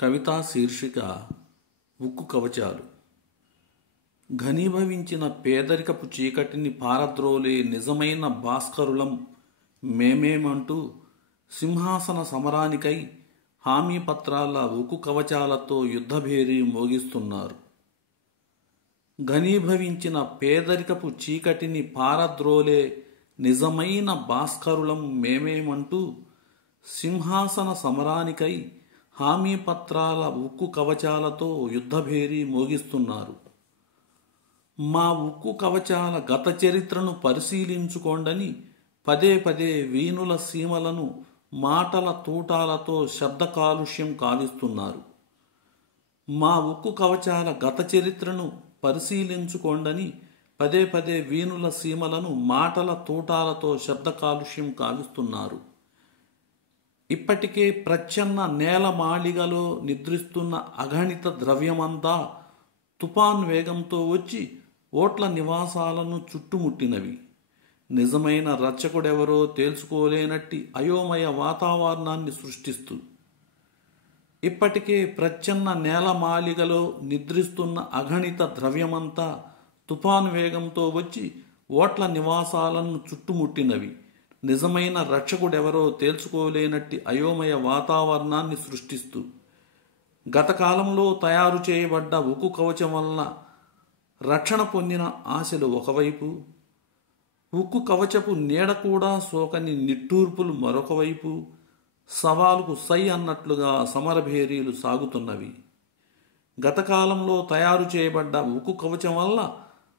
కవితా శీర్షిక ఉక్కు కవచాలు. ఘనీభవించిన పేదరికపు చీకటిని పారద్రోలే నిజమైన భాస్కరులం మేమేమంటూ సింహాసన సమరానికై హామీ పత్రాల ఉక్కు కవచాలతో యుద్ధభేరీ మోగిస్తున్నారు. ఘనీభవించిన పేదరికపు చీకటిని పారద్రోలే నిజమైన భాస్కరులం మేమేమంటూ సింహాసన సమరానికై హామీ పత్రాల ఉక్కు కవచాలతో యుద్ధభేరీ మోగిస్తున్నారు. మా ఉక్కు కవచాల గత చరిత్రను పరిశీలించుకోండని పదే పదే వీణుల సీమలను మాటల తూటాలతో శబ్ద కాలుష్యం కావిస్తున్నారు. మా ఉక్కు కవచాల గత చరిత్రను పరిశీలించుకోండని పదే పదే వీణుల సీమలను మాటల తూటాలతో శబ్ద కాలుష్యం కావిస్తున్నారు. ఇప్పటికే ప్రచ్ఛన్న నేల మాళిగలో నిద్రిస్తున్న అగణిత ద్రవ్యమంతా తుఫాన్ వేగంతో వచ్చి ఓట్ల నివాసాలను చుట్టుముట్టినవి. నిజమైన రక్షకుడెవరో తేల్చుకోలేనట్టి అయోమయ వాతావరణాన్ని సృష్టిస్తూ ఇప్పటికే ప్రచ్ఛన్న నేల మాళిగలో నిద్రిస్తున్న అగణిత ద్రవ్యమంతా తుఫాన్ వేగంతో వచ్చి ఓట్ల నివాసాలను చుట్టుముట్టినవి. నిజమైన రక్షకుడెవరో తేల్చుకోలేనట్టి అయోమయ వాతావరణాన్ని సృష్టిస్తూ గత కాలంలో తయారు చేయబడ్డ ఉక్కు కవచం వలన రక్షణ పొందిన ఆశలు ఒకవైపు, ఉక్కు కవచపు నీడ కూడా సోకని నిట్టూర్పులు మరొకవైపు సవాలుకు సై అన్నట్లుగా సమరభేరీలు సాగుతున్నవి. గత కాలంలో తయారు చేయబడ్డ ఉక్కు కవచం వల్ల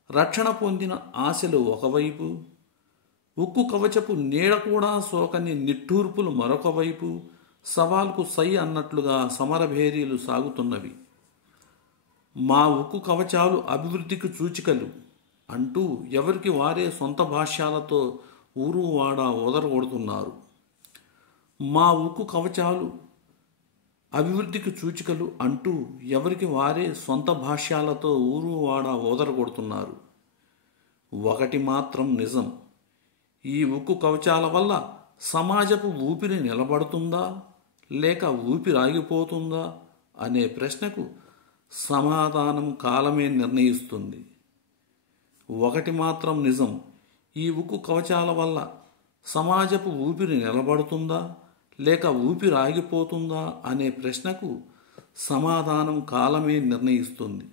రక్షణ పొందిన ఆశలు ఒకవైపు, ఉక్కు కవచపు నీడ కూడా సోకని నిట్టూర్పులు మరొకవైపు సవాల్కు సై అన్నట్లుగా సమరభేరీలు సాగుతున్నవి. మా ఉక్కు కవచాలు అభివృద్ధికి సూచికలు అంటూ ఎవరికి వారే సొంత భాష్యాలతో ఊరు వాడ ఓదరగొడుతున్నారు. మా ఉక్కు కవచాలు అభివృద్ధికి సూచికలు అంటూ ఎవరికి వారే సొంత భాష్యాలతో ఊరు వాడ ఓదరగొడుతున్నారు. ఒకటి మాత్రం నిజం, ఈ ఉక్కు కవచాల వల్ల సమాజపు ఊపిరి నిలబడుతుందా లేక ఊపిరాగిపోతుందా అనే ప్రశ్నకు సమాధానం కాలమే నిర్ణయిస్తుంది. ఒకటి మాత్రం నిజం, ఈ ఉక్కు కవచాల వల్ల సమాజపు ఊపిరి నిలబడుతుందా లేక ఊపిరాగిపోతుందా అనే ప్రశ్నకు సమాధానం కాలమే నిర్ణయిస్తుంది.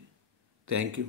Thank you.